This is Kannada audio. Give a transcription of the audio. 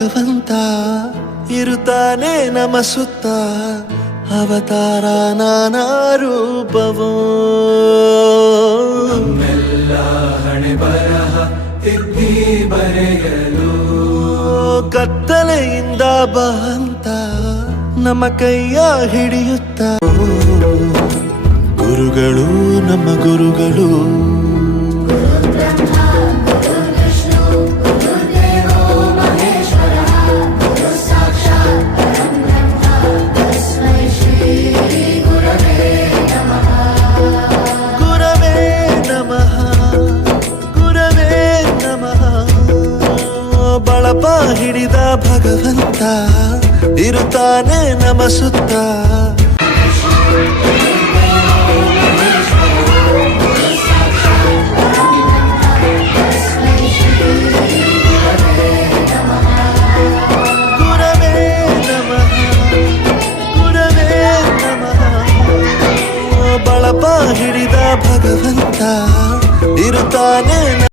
ಭಗವಂತ ಇರುತ್ತಾನೆ ನಮ ಸುತ್ತ ಅವತಾರ ನಾನಾ ರೂಪವೋ ನಮ್ಮೆಲ್ಲ ಹಣೆ ಬರಹ ತಿದ್ದಿ ಬರೆಯಲು ಕತ್ತಲೆಯಿಂದ ಬಂತ ನಮ್ಮ ಕೈಯ ಹಿಡಿಯುತ್ತ ಗುರುಗಳು ನಮ್ಮ ಗುರುಗಳು ಬಳಪ ಹಿಡಿದ ಭಗವಂತ ಇರುತ್ತಾನೆ ನಮ ಸುತ್ತ ಗುರವೇ ನಮಃ ಗುರವೇ ನಮಃ ಬಳಪ ಹಿಡಿದ ಭಗವಂತ ಇರುತ್ತಾನೆ